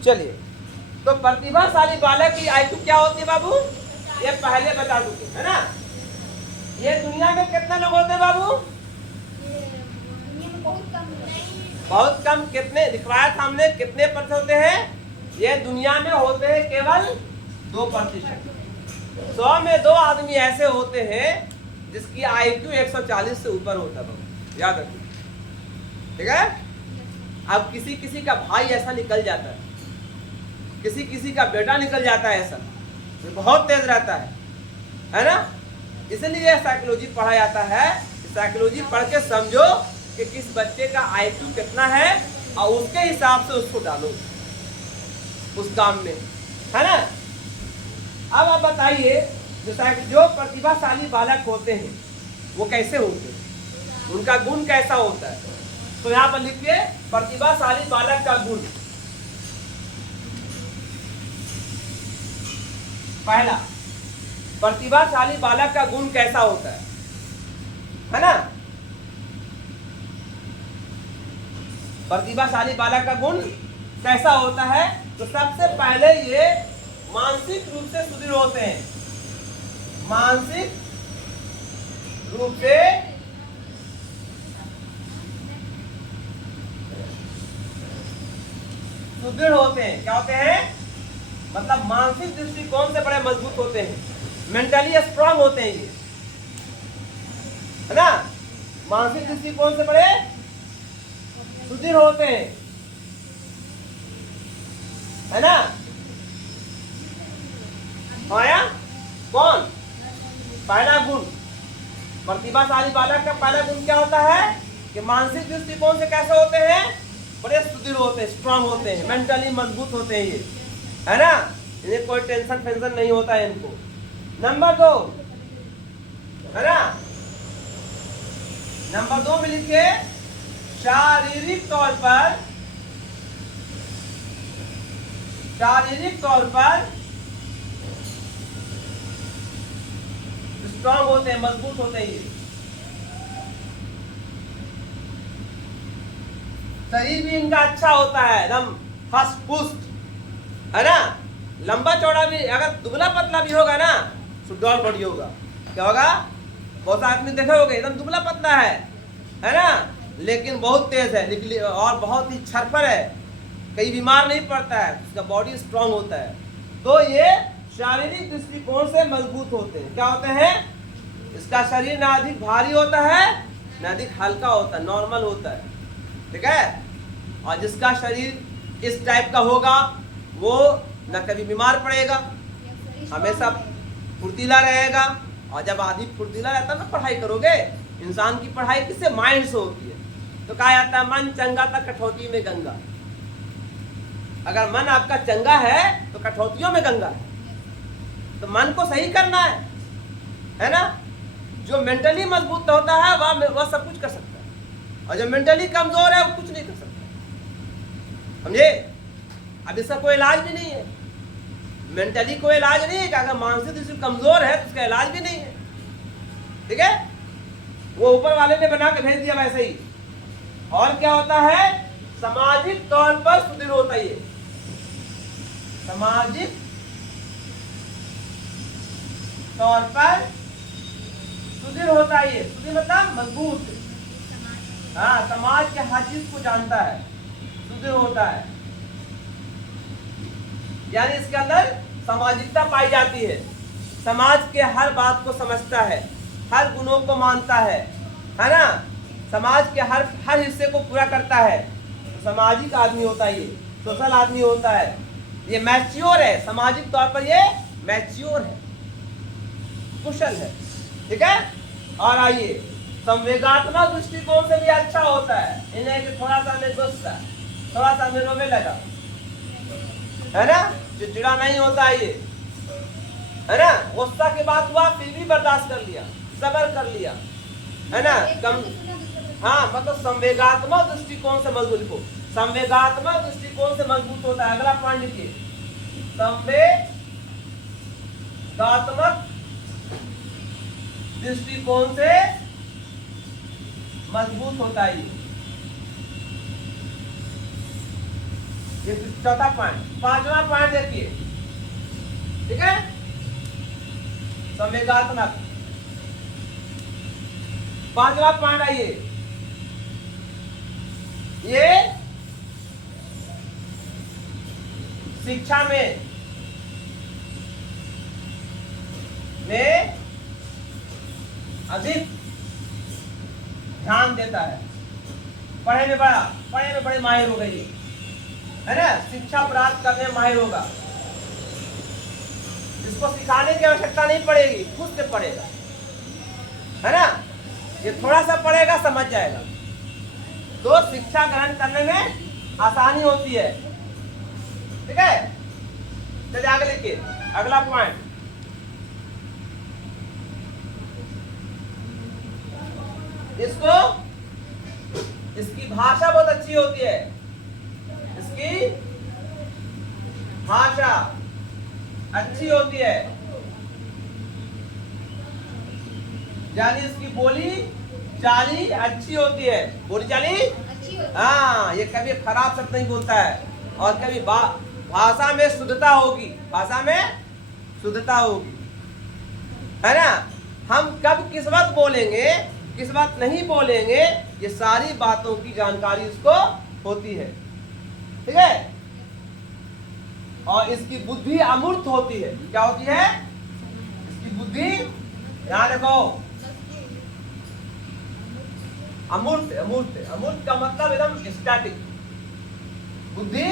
चलिए, तो प्रतिभाशाली बालक की आईक्यू क्या होती है बाबू? ये पहले बता चुके है ना। ये दुनिया में कितने लोग होते हैं बाबू? बहुत कम। कितने दिखवाया था हमने, कितने प्रतिशत होते हैं? ये दुनिया में होते हैं केवल 2%। 100 में 2 आदमी ऐसे होते हैं जिसकी आईक्यू 140 से ऊपर होता है, याद रखिए, ठीक है। अब किसी किसी का भाई ऐसा निकल जाता है, किसी किसी का बेटा निकल जाता है ऐसा, जो बहुत तेज रहता है ना। इसलिए साइकोलॉजी पढ़ा जाता है। साइकोलॉजी पढ़ के समझो कि किस बच्चे का आईक्यू कितना है और उसके हिसाब से उसको डालो उस काम में, है ना। अब आप बताइए, जो प्रतिभाशाली बालक होते हैं वो कैसे होते हैं, उनका गुण कैसा होता है? तो यहाँ पर लिखिए प्रतिभाशाली बालक का गुण। पहला, प्रतिभाशाली बालक का गुण कैसा होता है ना। प्रतिभाशाली बालक का गुण कैसा होता है? तो सबसे पहले ये मानसिक रूप से सुदृढ़ होते हैं। मानसिक रूप से सुदृढ़ होते हैं। क्या होते हैं? मतलब मानसिक दृष्टिकोण से बड़े मजबूत होते हैं, मेंटली स्ट्रांग होते हैं ये, है ना। मानसिक दृष्टिकोण से बड़े सुदृढ़ होते हैं, है ना। आया कौन? पहला गुण प्रतिभाशाली बालक का पहला गुण क्या होता है कि मानसिक दृष्टिकोण से कैसे होते हैं? बड़े सुदृढ़ होते हैं, स्ट्रांग होते हैं, मेंटली मजबूत होते हैं ये, है ना। इन्हें कोई टेंशन नहीं होता है इनको। नंबर 2, है ना। नंबर 2 में लिखिए शारीरिक तौर पर स्ट्रांग होते हैं, मजबूत होते हैं ये। शरीर भी इनका अच्छा होता है, एकदम फर्स्ट पुष्ट, है ना। लंबा चौड़ा भी, अगर दुबला पतला भी होगा ना तो डॉल बॉडी होगा। क्या होगा? बहुत आदमी देखे होगे एकदम दुबला पतला है ना, लेकिन बहुत तेज है और बहुत ही छरफर है, कहीं बीमार नहीं पड़ता है, उसका बॉडी स्ट्रांग होता है। तो ये शारीरिक दृष्टिकोण से मजबूत होते हैं। क्या होते हैं? इसका शरीर ना अधिक भारी होता है ना अधिक हल्का होता है, नॉर्मल होता है, ठीक है। और जिसका शरीर इस टाइप का होगा वो न कभी बीमार पड़ेगा, हमेशा फुर्तीला रहेगा। और जब आदमी फुर्तीला रहता है ना, पढ़ाई करोगे, इंसान की पढ़ाई किससे? माइंड से होती है। तो कहा जाता है मन चंगा था कठौती में गंगा। अगर मन आपका चंगा है तो कठौतियों में गंगा है। तो मन को सही करना है ना। जो मेंटली मजबूत होता है वह सब कुछ कर सकता है, और जो मेंटली कमजोर है वो कुछ नहीं कर सकता, समझे। अब इसका कोई इलाज भी नहीं है, मेंटली कोई इलाज नहीं है कि अगर मानसिक रूप से कमजोर है तो उसका इलाज भी नहीं है, ठीक है। वो ऊपर वाले ने बना के भेज दिया वैसे ही। और क्या होता है? सामाजिक तौर पर सुदृढ़ होता है ये, सामाजिक तौर पर सुदृढ़ होता है ये। सुदृढ़ मतलब मजबूत, हाँ, समाज के हर चीज को जानता है, सुदृढ़ होता है, यानी इसके अंदर सामाजिकता पाई जाती है। समाज के हर बात को समझता है, हर गुणों को मानता है ना। समाज के हर हिस्से को पूरा करता है। तो सामाजिक आदमी होता है ये, सोशल आदमी होता है ये, मैच्योर है, सामाजिक तौर पर ये मैच्योर है, कुशल है, ठीक है। और आइए, संवेगात्मक दृष्टिकोण से भी अच्छा होता है। इन्हें कि थोड़ा सा में गुस्सा, थोड़ा सा में रोने लगा, है ना, चिड़चिड़ा नहीं होता है ये, है ना। गुस्सा की बात हुआ फिर भी बर्दाश्त कर लिया, सब्र कर लिया, है ना। कम, हाँ, मतलब संवेगात्मक दृष्टिकोण से मजबूत हो, संवेगात्मक दृष्टिकोण से मजबूत होता है। अगला पॉइंट लिखिए, संवेगात्मक दृष्टिकोण से मजबूत होता है ये चौथा पॉइंट। पांचवा पॉइंट देखिए, ठीक है, संवेगात्मक। पांचवा पॉइंट आइए, ये शिक्षा में अधिक ध्यान देता है, पढ़ने में बड़े माहिर हो गई है ना, शिक्षा प्राप्त करने में माहिर होगा, इसको सिखाने की आवश्यकता नहीं पड़ेगी, खुद से पढ़ेगा, है ना, ये थोड़ा सा पढ़ेगा समझ जाएगा, तो शिक्षा ग्रहण करने में आसानी होती है, ठीक है। चलिए आगे लिखिए, अगला पॉइंट, इसको, इसकी भाषा बहुत अच्छी होती है, इसकी भाषा अच्छी होती है, यानी इसकी बोली चाली अच्छी होती है, बोली चाली हाँ, ये कभी खराब शब्द नहीं बोलता है, और कभी भाषा में शुद्धता होगी, भाषा में शुद्धता होगी, है ना। हम कब किस वक्त बोलेंगे, किस वक्त नहीं बोलेंगे, ये सारी बातों की जानकारी इसको होती है, ठीक है। और इसकी बुद्धि अमूर्त होती है, क्या होती है, इसकी बुद्धि, ध्यान रखो, अमूर्त, अमूर्त, अमूर्त का मतलब एकदम स्टैटिक, बुद्धि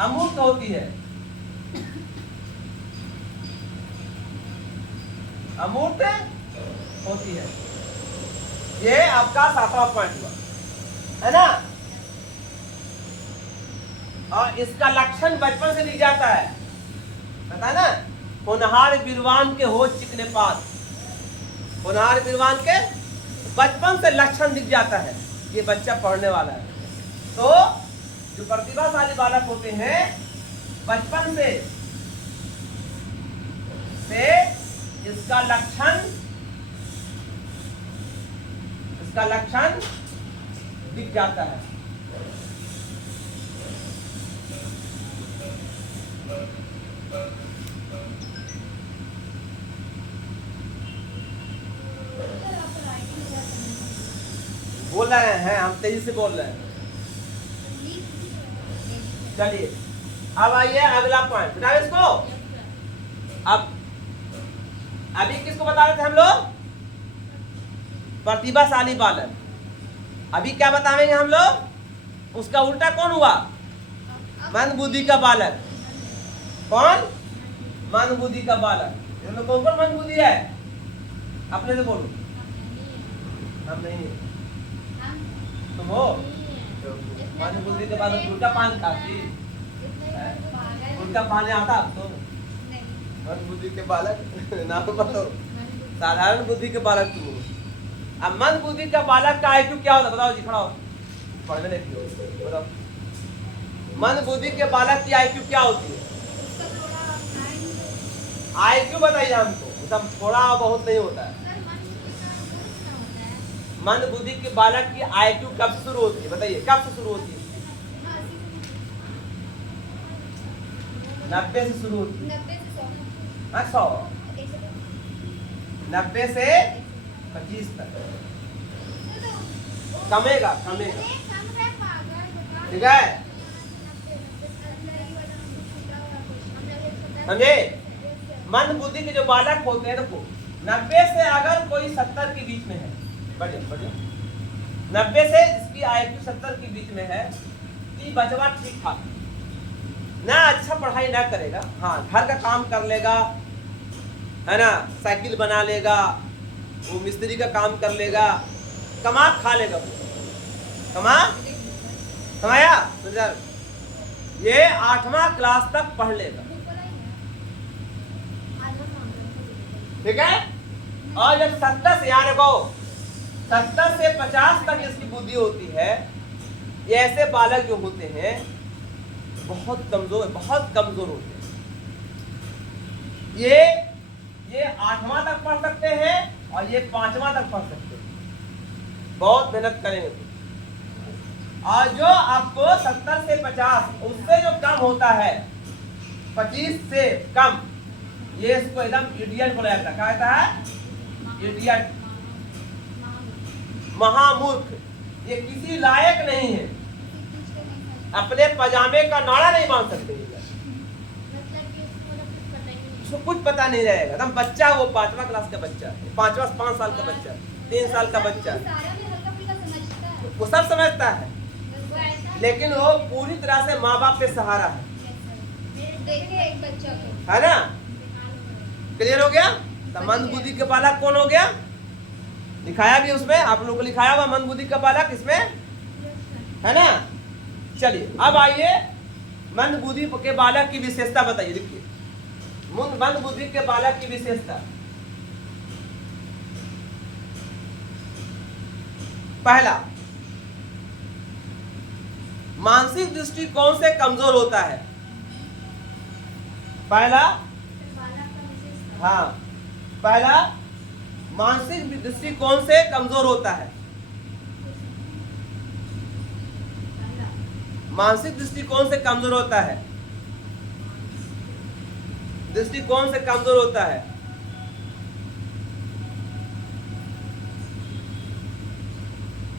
अमूर्त होती है, अमूर्त होती है। ये आपका 7वां पॉइंट हुआ, है ना। और इसका लक्षण बचपन से दिख जाता है, पता है ना, होनहार विद्वान के हो चिकने पास, होनहार विद्वान के बचपन से लक्षण दिख जाता है, ये बच्चा पढ़ने वाला है। तो जो प्रतिभाशाली बालक होते हैं बचपन से इसका लक्षण दिख जाता है। बोल रहे हैं, हम तेजी से बोल रहे हैं। चलिए अब आइए अगला पॉइंट, बताओ इसको। अब अभी किसको बता रहे थे हम लोग, प्रतिभाशाली बालक। अभी क्या बताएंगे हम लोग, उसका उल्टा कौन हुआ, मंद बुद्धि का बालक। कौन, मंद बुद्धि का बालक। इसमें कौन कौन मंद बुद्धि है, अपने से बोलो। हम नहीं, तुम हो मंद बुद्धि के बालक। उल्टा पान खाती, उल्टा पानी आता आपको, मंद बुद्धि के बालक नाम बताओ, साधारण बुद्धि के बालक तुम हो। अब मंद बुद्धि का बालक का आईक्यू क्या होता है, बताओ जी, खड़ा हो, पढ़ने नहीं बताओ। मंद बुद्धि के बालक की आईक्यू क्या होती है, आईक्यू बताइए हमको, सब थोड़ा बहुत नहीं होता है। मंद बुद्धि के बालक की आईक्यू कब से शुरू होती है, बताइए कब से शुरू होती है। 90 से शुरू होती है, 100, 90 से 25 तक कमेगा, कमेगा, ठीक है, समझे। मंद बुद्धि के जो बालक होते हैं, देखो 90 से अगर कोई 70 के बीच में है, बढ़िया बढ़िया, 90 से इसकी आईक्यू 70 के बीच में है, तो बचवा ठीक ठाक ना, अच्छा पढ़ाई ना करेगा, हाँ घर का काम कर लेगा, है ना, साइकिल बना लेगा, वो मिस्त्री का काम कर लेगा, कमा खा लेगा, कमाया, ये 8वां क्लास तक पढ़ लेगा, ठीक है। और जब 70 से, यहाँ देखो 70 से 50 तक इसकी बुद्धि होती है, ये ऐसे बालक जो होते हैं बहुत कमजोर होते हैं। ये 8वां तक पढ़ सकते हैं और ये 5वां तक पढ़ सकते हैं, बहुत मेहनत करेंगे तो, और जो आपको 70 से 50 उससे जो कम होता है, 25 से कम, ये इसको एकदम इडियट बोला जाता है। क्या कहता है? इडियट, महामूर्ख। ये किसी लायक नहीं है, अपने पजामे का नाड़ा नहीं बांध सकते, उसको कुछ पता नहीं रहेगा। एकदम बच्चा, वो 5वां क्लास का बच्चा, 5 साल का बच्चा, 3 साल का बच्चा, वो सब समझता है, लेकिन वो पूरी तरह से माँ बाप पे सहारा है। एक बच्चा को, है ना? क्लियर हो गया? तो मंद बुद्धि का बालक कौन हो गया? लिखाया भी उसमें, आप लोगों को लिखाया हुआ मंद बुद्धि का बालक इसमें, है ना? चलिए अब आइए मंद बुद्धि के बालक की विशेषता बताइए। देखिए मंद बुद्धि के बालक की विशेषता, पहला, मानसिक दृष्टिकोण से कमजोर होता है। पहला, हाँ, पहला मानसिक दृष्टिकोण से कमजोर होता है। मानसिक दृष्टिकोण से कमजोर होता है, दृष्टिकोण से कमजोर होता है।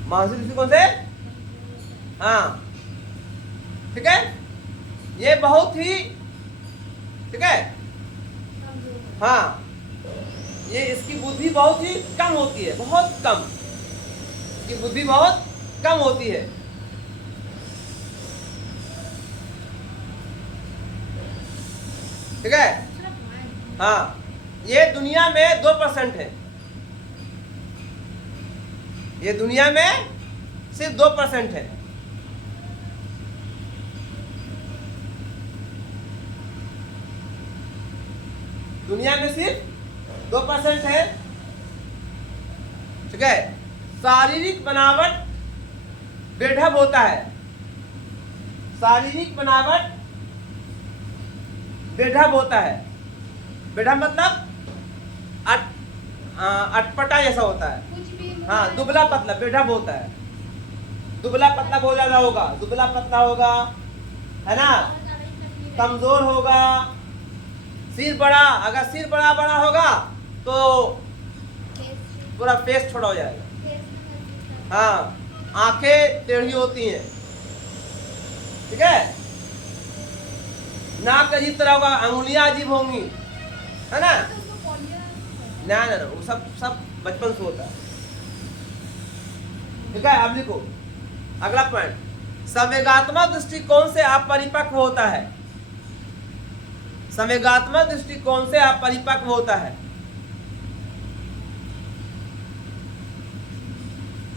मानसिक दृष्टिकोण से, हाँ, ठीक है, ये बहुत ही, ठीक है, हाँ, ये इसकी बुद्धि बहुत ही कम होती है, बहुत कम, इसकी बुद्धि बहुत कम होती है। ठीक है, हाँ, ये दुनिया में 2% है, ये दुनिया में सिर्फ 2% है। दुनिया में सिर्फ 2% है। ठीक है, शारीरिक बनावट बेढब होता है, शारीरिक बनावट बेढब होता है। बेढब मतलब अटपटा जैसा होता है, हाँ, दुबला पतला, बेढब होता है। दुबला पतला बहुत ज्यादा होगा, दुबला पतला होगा, है ना, कमजोर होगा, सिर बड़ा, अगर सिर बड़ा बड़ा होगा तो पूरा फेस छोटा हो जाएगा, हाँ, आंखें टेढ़ी होती हैं, ठीक है, नाक अजीब तरह होगा, अंगुलियां अजीब होंगी, है ना? ना ना ना, वो सब बचपन से होता है। ठीक है, अब लिखो अगला पॉइंट, संवेगात्मक दृष्टिकोण से अपरिपक्व होता है। संवेगात्मक दृष्टिकोण से अपरिपक्व होता है।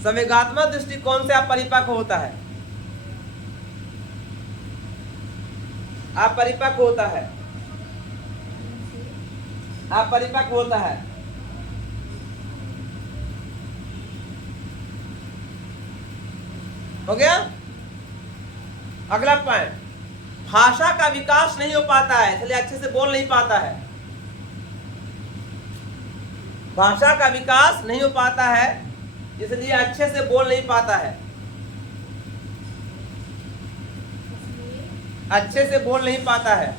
संवेगात्मक दृष्टिकोण से अपरिपक्व होता है, अपरिपक्व होता है, अपरिपक्व होता है। हो गया? अगला पॉइंट, भाषा का विकास नहीं हो पाता है, इसलिए अच्छे से बोल नहीं पाता है। भाषा का विकास नहीं हो पाता है, इसलिए अच्छे से बोल नहीं पाता है, अच्छे से बोल नहीं पाता है।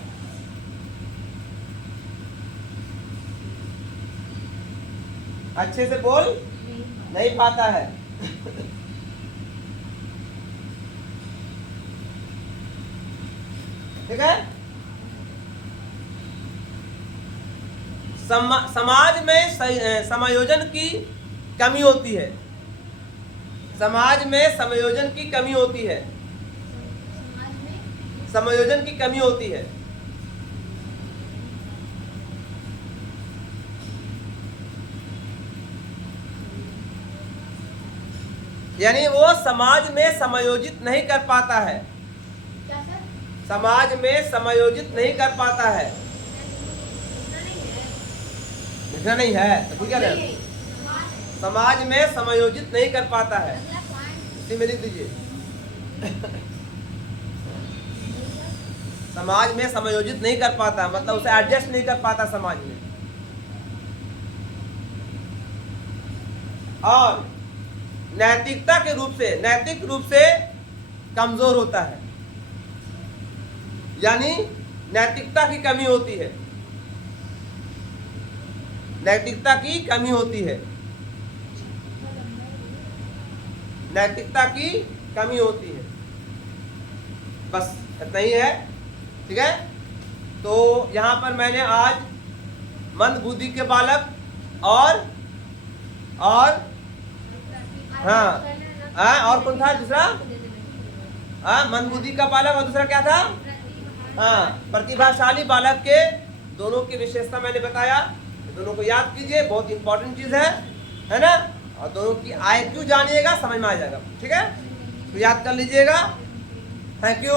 अच्छे से बोल नहीं पाता है। ठीक है, समाज में समायोजन की कमी होती है, समाज में समायोजन की कमी होती है, समायोजन की कमी होती है। यानी वो समाज में समायोजित नहीं कर पाता है, क्या सर? समाज में समायोजित नहीं कर पाता है। लिखना नहीं है तो क्या है? समाज में समायोजित नहीं कर पाता है, इसी में लिख दीजिए। समाज में समायोजित नहीं कर पाता मतलब उसे एडजस्ट नहीं कर पाता समाज में। और नैतिकता के रूप से, नैतिक रूप से कमजोर होता है, यानी नैतिकता की कमी होती है, नैतिकता की कमी होती है, नैतिकता की कमी होती है। बस इतना ही है, ठीक है। तो यहाँ पर मैंने आज मंद बुद्धि के बालक और और कौन था दूसरा? मंद बुद्धि का बालक और दूसरा क्या था? प्रतिभाशाली बालक के दोनों की विशेषता मैंने बताया। दोनों को याद कीजिए, बहुत इंपॉर्टेंट चीज है ना। और दोनों की IQ जानिएगा, समझ में आ जाएगा, ठीक है। तो याद कर लीजिएगा। Thank you.